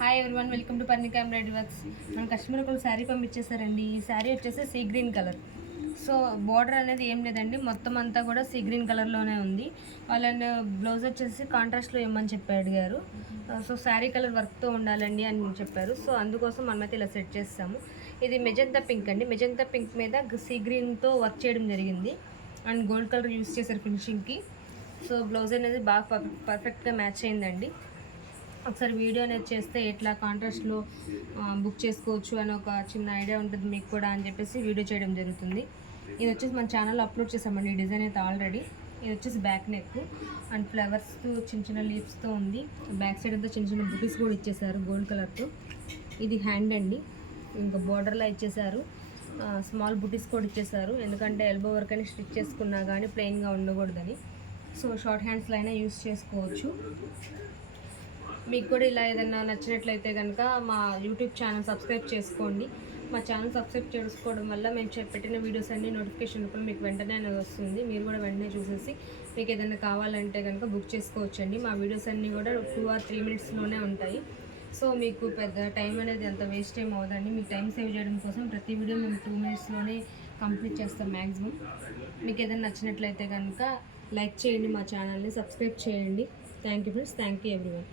Hi everyone, welcome to Parnika embroidery works. మన customer ఒకళ్ళు శారీ పంపించేశారండి. ఈ శారీ వచ్చేసి sea green colour. So border అనేది ఏం లేదండి, మొత్తం అంతా కూడా సీ గ్రీన్ కలర్లోనే ఉంది. వాళ్ళని బ్లౌజ్ వచ్చేసి కాంట్రాస్ట్లో ఇవ్వమని చెప్పి అడిగారు. సో శారీ కలర్ వర్క్తో ఉండాలండి అని చెప్పారు. సో అందుకోసం మనమైతే ఇలా సెట్ చేస్తాము. ఇది మెజంతా పింక్ అండి. మెజంతా పింక్ మీద సీ గ్రీన్తో వర్క్ చేయడం జరిగింది అండ్ గోల్డ్ కలర్ యూస్ చేశారు ఫినిషింగ్కి. సో బ్లౌజ్ అనేది బాగా పర్ఫెక్ట్గా మ్యాచ్ అయిందండి. ఒకసారి వీడియో అనేది చేస్తే ఎట్లా కాంట్రాస్ట్లో బుక్ చేసుకోవచ్చు అని ఒక చిన్న ఐడియా ఉంటుంది మీకు కూడా అని చెప్పేసి వీడియో చేయడం జరుగుతుంది. ఇది వచ్చేసి మన ఛానల్లో అప్లోడ్ చేసామండి. ఈ డిజైన్ అయితే ఆల్రెడీ. ఇది వచ్చేసి బ్యాక్ నెక్ అండ్ ఫ్లవర్స్తో చిన్న చిన్న లీవ్స్తో ఉంది. బ్యాక్ సైడ్ అంతా చిన్న చిన్న బుటీస్ కూడా ఇచ్చేసారు గోల్డ్ కలర్తో. ఇది హ్యాండ్ అండి, ఇంకా బార్డర్లా ఇచ్చేసారు. స్మాల్ బుటీస్ కూడా ఇచ్చేసారు, ఎందుకంటే ఎల్బో వర్క్ అని స్టిచ్ చేసుకున్నా కానీ ప్లెయిన్గా ఉండకూడదని. సో షార్ట్ హ్యాండ్స్లో అయినా యూస్ చేసుకోవచ్చు. మీకు కూడా ఇలా ఏదైనా నచ్చినట్లయితే కనుక మా యూట్యూబ్ ఛానల్ సబ్స్క్రైబ్ చేసుకోండి. మా ఛానల్ సబ్స్క్రైబ్ చేసుకోవడం వల్ల మేము పెట్టిన వీడియోస్ అన్నీ నోటిఫికేషన్ కూడా మీకు వెంటనే వస్తుంది. మీరు కూడా వెంటనే చూసేసి మీకు ఏదైనా కావాలంటే కనుక బుక్ చేసుకోవచ్చండి. మా వీడియోస్ అన్నీ కూడా 2 or 3 minutesలోనే ఉంటాయి. సో మీకు పెద్ద టైం అనేది అంత వేస్ట్ ఏం అవ్వదండి. మీకు టైం సేవ్ చేయడం కోసం ప్రతి వీడియో మేము 2 minutesలోనే కంప్లీట్ చేస్తాం మ్యాక్సిమం. మీకు ఏదైనా నచ్చినట్లయితే కనుక లైక్ చేయండి, మా ఛానల్ని సబ్స్క్రైబ్ చేయండి. Thank you friends, thank you everyone.